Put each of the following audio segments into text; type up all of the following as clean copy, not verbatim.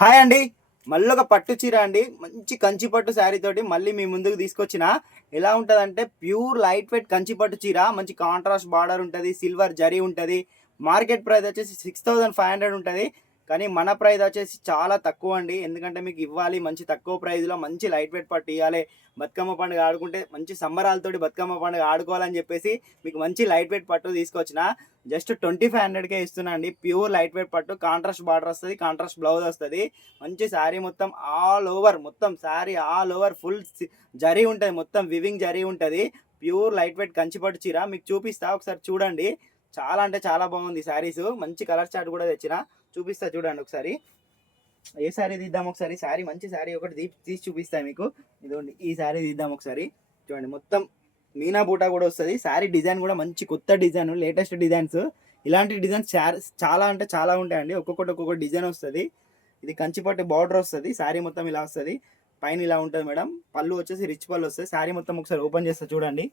Hi అండి. మళ్ళీ ఒక పట్టు చీర అండి, మంచి కంచి పట్టు శారీ తోటి మళ్ళీ మీ ముందుకు తీసుకొచ్చిన. ఎలా ఉంటుందంటే ప్యూర్ లైట్ వెయిట్ కంచి పట్టు చీర, మంచి కాంట్రాస్ట్ బార్డర్ ఉంటుంది, సిల్వర్ జరీ ఉంటుంది. మార్కెట్ ప్రైస్ వచ్చేసి 6500 ఉంటుంది. కానీ మన ప్రైస్ వచ్చేసి చాలా తక్కువ అండి. ఎందుకంటే మీకు ఇవ్వాలి మంచి తక్కువ ప్రైస్లో మంచి లైట్ వెయిట్ పట్టు ఇవ్వాలి. బతుకమ్మ పండుగ ఆడుకుంటే మంచి సంబరాలతోటి బతుకమ్మ పండుగ ఆడుకోవాలని చెప్పేసి మీకు మంచి లైట్ వెయిట్ పట్టు తీసుకొచ్చిన. జస్ట్ 2500కే ఇస్తున్నా అండి. ప్యూర్ లైట్ వెయిట్ పట్టు, కాంట్రాస్ట్ బార్డర్ వస్తుంది, కాంట్రాస్ట్ బ్లౌజ్ వస్తుంది. మంచి శారీ మొత్తం ఆల్ ఓవర్, మొత్తం sari all over full zari ఉంటుంది, మొత్తం వివింగ్ జరీ ఉంటుంది. ప్యూర్ లైట్ వెయిట్ కంచిపట్టు చీర మీకు చూపిస్తా, ఒకసారి చూడండి. చాలా అంటే చాలా బాగుంది శారీస్. మంచి కలర్ చార్ట్ కూడా తెచ్చిన, చూపిస్తా చూడండి ఒకసారి. ఏ శారీ తీద్దాం ఒకసారి, శారీ మంచి శారీ ఒకటి తీసి చూపిస్తాయి మీకు. ఇదిగోండి ఈ శారీ తీద్దాం ఒకసారి. చూడండి మొత్తం మీనా బూటా కూడా వస్తుంది. శారీ డిజైన్ కూడా మంచి కొత్త డిజైన్, లేటెస్ట్ డిజైన్స్. ఇలాంటి డిజైన్స్ చాలా అంటే చాలా ఉంటాయండి. ఒక్కొక్కటి డిజైన్ వస్తుంది. ఇది కంచిపట్టు బార్డర్ వస్తుంది, శారీ మొత్తం ఇలా వస్తుంది. పైన ఇలా ఉంటుంది మేడం. పళ్ళు వచ్చేసి రిచ్ పళ్ళు వస్తుంది. శారీ మొత్తం ఒకసారి ఓపెన్ చేస్తా చూడండి.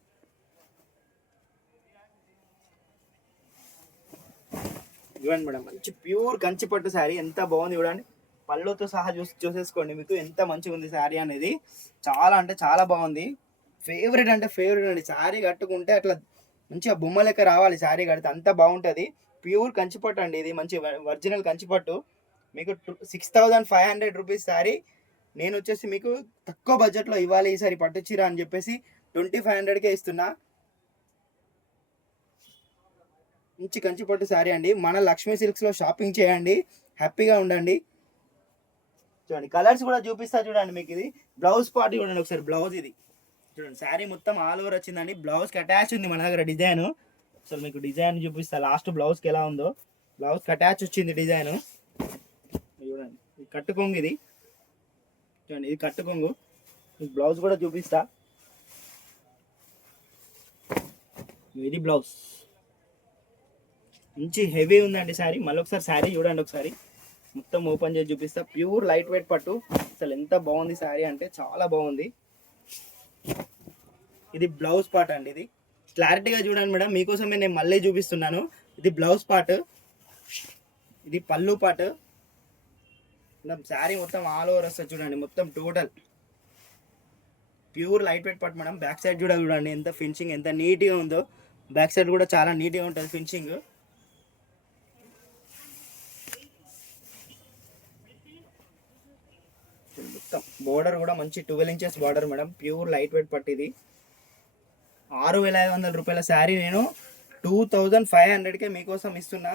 చూడండి మేడం, మంచి ప్యూర్ కంచిపట్టు శారీ ఎంత బాగుంది చూడండి. పళ్ళుతో సహా చూసేసుకోండి, మీకు ఎంత మంచిగా ఉంది శారీ అనేది. చాలా అంటే చాలా బాగుంది. ఫేవరెట్ అంటే ఫేవరెట్ అండి. శారీ కట్టుకుంటే అట్లా మంచిగా బొమ్మ లెక్క రావాలి శారీ కడితే, అంత బాగుంటుంది. ప్యూర్ కంచిపట్టు అండి ఇది, మంచి ఒరిజినల్ కంచిపట్టు. మీకు 6500 రూపీస్ శారీ. నేను వచ్చేసి మీకు తక్కువ బడ్జెట్లో ఇవ్వాలి ఈసారి పట్టు చీర అని చెప్పేసి 2500కే ఇస్తున్నా. మంచి కంచిపట్టు శారీ అండి. మన లక్ష్మీ సిల్క్స్లో షాపింగ్ చేయండి, హ్యాపీగా ఉండండి. చూడండి కలర్స్ కూడా చూపిస్తా చూడండి మీకు. ఇది బ్లౌజ్ పార్ట్ చూడండి ఒకసారి. బ్లౌజ్ ఇది చూడండి, శారీ మొత్తం ఆల్ ఓవర్ వచ్చిందండి. బ్లౌజ్కి అటాచ్ ఉంది మన దగ్గర డిజైన్. అసలు మీకు డిజైన్ చూపిస్తా లాస్ట్ బ్లౌజ్కి ఎలా ఉందో. బ్లౌజ్కి అటాచ్ వచ్చింది డిజైన్ చూడండి. ఇది కట్టుకొంగు, ఇది చూడండి, ఇది కట్టుకొంగు. బ్లౌజ్ కూడా చూపిస్తా. ఇది బ్లౌజ్ మంచి హెవీ ఉందండి శారీ. మళ్ళీ ఒకసారి శారీ చూడండి ఒకసారి, మొత్తం ఓపెన్ చేసి చూపిస్తా. ప్యూర్ లైట్ వెయిట్ పట్టు, అసలు ఎంత బాగుంది శారీ అంటే చాలా బాగుంది. ఇది బ్లౌజ్ పార్ట్ అండి. ఇది క్లారిటీగా చూడండి మేడం, మీకోసమే నేను మళ్ళీ చూపిస్తున్నాను. ఇది బ్లౌజ్ పార్ట్, ఇది పళ్ళు పార్ట్. శారీ మొత్తం ఆల్ ఓవర్ వస్తుంది చూడండి, మొత్తం టోటల్ ప్యూర్ లైట్ వెయిట్ పట్టు మేడం. బ్యాక్ సైడ్ కూడా చూడండి ఎంత ఫినిషింగ్, ఎంత నీట్గా ఉందో. బ్యాక్ సైడ్ కూడా చాలా నీట్గా ఉంటుంది ఫినిషింగ్. మొత్తం బోర్డర్ కూడా మంచి 12 inches border madam. Pure light weight పట్టు ఇది. 6500 రూపాయల శారీ నేను 2500కే మీకోసం ఇస్తున్నా.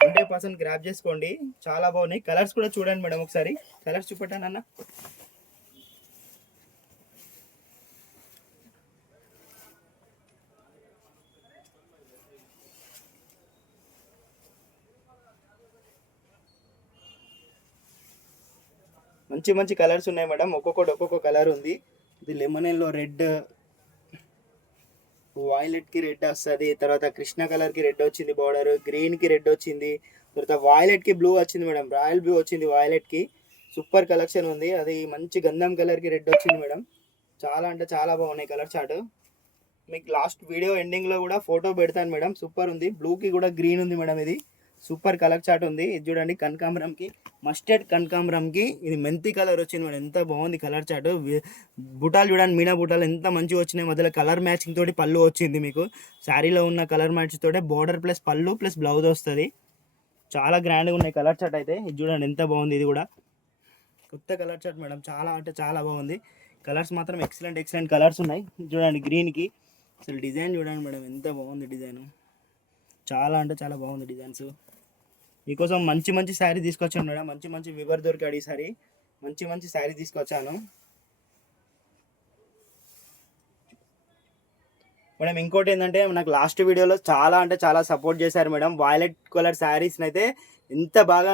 100% గ్రాప్ చేసుకోండి, చాలా బాగున్నాయి. కలర్స్ కూడా చూడండి మేడం ఒకసారి. కలర్స్ చూపెట్టాను అన్న. మంచి మంచి కలర్స్ ఉన్నాయి మేడం, ఒక్కొక్క కలర్ ఉంది. ఇది లెమన్ ఎల్లో, రెడ్, వాయిలెట్కి రెడ్ వస్తుంది. తర్వాత కృష్ణ కలర్కి రెడ్ వచ్చింది బార్డర్, గ్రీన్కి రెడ్ వచ్చింది. తర్వాత వాయిలెట్కి బ్లూ వచ్చింది మేడం, రాయల్ బ్లూ వచ్చింది వాయిలెట్కి. సూపర్ కలెక్షన్ ఉంది. అది మంచి గంధం కలర్కి రెడ్ వచ్చింది మేడం. చాలా అంటే చాలా బాగున్నాయి కలర్ చార్ట్. మీకు లాస్ట్ వీడియో ఎండింగ్లో కూడా ఫోటో పెడతాను మేడం. సూపర్ ఉంది. బ్లూకి కూడా గ్రీన్ ఉంది మేడం. ఇది సూపర్ కలర్ చార్ట్ ఉంది. ఇది చూడండి కనకాంబరంకి, మస్టర్డ్ కనకాంబరంకి ఇది మెంతి కలర్ వచ్చింది మేడం. ఎంత బాగుంది కలర్ చార్ట్. బుటాలు చూడండి, మీనా బుటాలు ఎంత మంచిగా వచ్చినాయి. మధ్యలో కలర్ మ్యాచింగ్ తోటి పళ్ళు వచ్చింది మీకు. శారీలో ఉన్న కలర్ మ్యాచ్ తోటే బోర్డర్ ప్లస్ పళ్ళు ప్లస్ బ్లౌజ్ వస్తుంది. చాలా గ్రాండ్గా ఉన్నాయి కలర్ చార్ట్ అయితే. ఇది చూడండి ఎంత బాగుంది. ఇది కూడా కొత్త కలర్ చార్ట్ మేడం, చాలా అంటే చాలా బాగుంది. కలర్స్ మాత్రం ఎక్సలెంట్ కలర్స్ ఉన్నాయి. చూడండి గ్రీన్కి అసలు డిజైన్ చూడండి మేడం, ఎంత బాగుంది డిజైన్. చాలా అంటే చాలా బాగుంది డిజైన్స్. మీకోసం మంచి శారీ తీసుకొచ్చాను మేడం. మంచి వివర్ దొరికాడు ఈసారి. మంచి శారీ తీసుకొచ్చాను మేడం. ఇంకోటి ఏంటంటే నాకు లాస్ట్ వీడియోలో చాలా అంటే చాలా సపోర్ట్ చేశారు మేడం. వాయిలెట్ కలర్ శారీస్ని అయితే ఎంత బాగా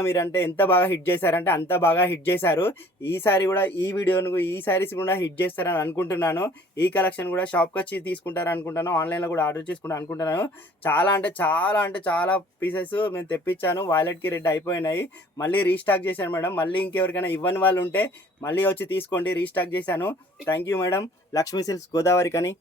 హిట్ చేశారంటే అంత బాగా హిట్ చేశారు. ఈసారి కూడా ఈ వీడియోను, ఈ శారీస్ కూడా హిట్ చేస్తారని అనుకుంటున్నాను. ఈ కలెక్షన్ కూడా షాప్కి వచ్చి తీసుకుంటారని అనుకుంటాను, ఆన్లైన్లో కూడా ఆర్డర్ చేసుకుంటాను అనుకుంటున్నాను. చాలా అంటే చాలా పీసెస్ మేము తెప్పించాను. వాయిలెట్కి రెడ్ అయిపోయినాయి, మళ్ళీ రీస్టాక్ చేశాను మేడం. మళ్ళీ ఇంకెవరికైనా ఇవ్వని వాళ్ళు ఉంటే మళ్ళీ వచ్చి తీసుకోండి, రీస్టాక్ చేశాను. Thank you madam. Lakshmi silks Godavari కని.